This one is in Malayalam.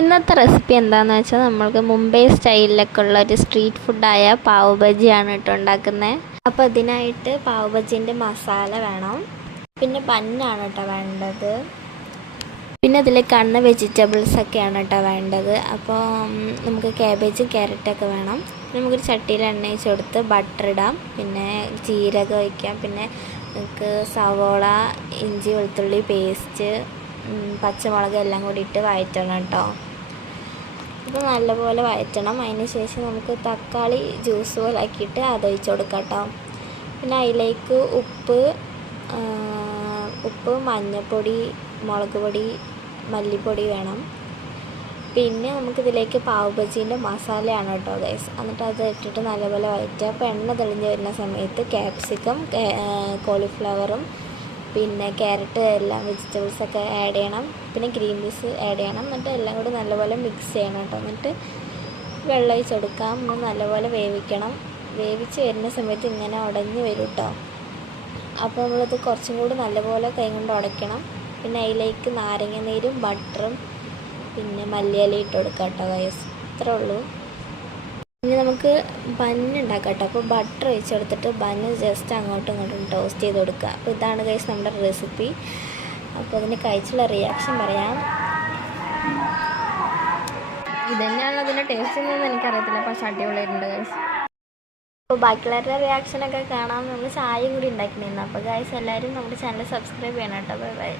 ഇന്നത്തെ റെസിപ്പി എന്താണെന്ന് വെച്ചാൽ നമ്മൾക്ക് മുംബൈ സ്റ്റൈലിലൊക്കെ ഉള്ള ഒരു സ്ട്രീറ്റ് ഫുഡായ പാവ് ബജിയാണ് കേട്ടോ ഉണ്ടാക്കുന്നത്. അപ്പോൾ ഇതിനായിട്ട് പാവ് ബജീൻ്റെ മസാല വേണം, പിന്നെ ബന്നാണ് കേട്ടോ വേണ്ടത്, പിന്നെ അതിൽ കാണുന്ന വെജിറ്റബിൾസൊക്കെയാണ് കേട്ടോ വേണ്ടത്. അപ്പോൾ നമുക്ക് ക്യാബേജും ക്യാരറ്റൊക്കെ വേണം. നമുക്കൊരു ചട്ടിയിൽ എണ്ണ ഒഴിച്ച് കൊടുത്ത് ബട്ടർ ഇടാം, പിന്നെ ജീരകം ഒഴിക്കാം, പിന്നെ നമുക്ക് സവോള, ഇഞ്ചി വെളുത്തുള്ളി പേസ്റ്റ്, പച്ചമുളക് എല്ലാം കൂടി ഇട്ട് വഴറ്റണം കേട്ടോ. അപ്പോൾ നല്ലപോലെ വഴറ്റണം. അതിന് ശേഷം നമുക്ക് തക്കാളി ജ്യൂസ് പോലെ ആക്കിയിട്ട് അത് ഒഴിച്ച് കൊടുക്കാം കേട്ടോ. പിന്നെ അതിലേക്ക് ഉപ്പ്, മഞ്ഞൾപ്പൊടി, മുളക് പൊടി, മല്ലിപ്പൊടി വേണം. പിന്നെ നമുക്കിതിലേക്ക് പാവ് ബജീൻ്റെ മസാലയാണ് കേട്ടോ ഗൈസ്. എന്നിട്ട് അത് ഇട്ടിട്ട് നല്ലപോലെ വഴറ്റുക. അപ്പോൾ എണ്ണ തെളിഞ്ഞ് വരുന്ന സമയത്ത് ക്യാപ്സിക്കം, കോളിഫ്ലവറും പിന്നെ ക്യാരറ്റ് എല്ലാം വെജിറ്റബിൾസൊക്കെ ആഡ് ചെയ്യണം, പിന്നെ ഗ്രീൻ പീസ് ആഡ് ചെയ്യണം. എന്നിട്ട് എല്ലാം കൂടി നല്ലപോലെ മിക്സ് ചെയ്യണം കേട്ടോ. എന്നിട്ട് വെള്ളം ഒഴിച്ച് കൊടുക്കാം. നല്ലപോലെ വേവിക്കണം. വേവിച്ച് വരുന്ന സമയത്ത് ഇങ്ങനെ ഉടഞ്ഞ് വരും കേട്ടോ. അപ്പോൾ നമ്മളത് കുറച്ചും കൂടി നല്ലപോലെ കൈ കൊണ്ട് ഉടയ്ക്കണം. പിന്നെ അതിലേക്ക് നാരങ്ങ നീരും ബട്ടറും പിന്നെ മല്ലിയില ഇട്ട് കൊടുക്കാം കേട്ടോ ഗൈസ്. ഇത്രേ ഉള്ളൂ. ഇനി നമുക്ക് ബന്ന് ഉണ്ടാക്കാം കേട്ടോ. അപ്പോൾ ബട്ടർ ഒഴിച്ച് കൊടുത്തിട്ട് ബന്ന് ജസ്റ്റ് അങ്ങോട്ടും ഇങ്ങോട്ടും ടോസ്റ്റ് ചെയ്ത് കൊടുക്കുക. അപ്പോൾ ഇതാണ് ഗൈസ് നമ്മുടെ റെസിപ്പി. അപ്പോൾ അതിന് കഴിച്ചുള്ള റിയാക്ഷൻ പറയാം. ഇതന്നെയാണ് അതിൻ്റെ ടേസ്റ്റ് ഒന്നും എനിക്കറിയത്തില്ല, പക്ഷെ അടിപൊളിയായിട്ടുണ്ട് ഗൈസ്. അപ്പോൾ ബാക്കിയുള്ളവരുടെ റിയാക്ഷനൊക്കെ കാണാൻ നമ്മൾ ചായയും കൂടി ഉണ്ടാക്കിയിരുന്നു. അപ്പോൾ ഗൈസ് എല്ലാവരും നമ്മുടെ ചാനൽ സബ്സ്ക്രൈബ് ചെയ്യണം കേട്ടോ. Bye bye.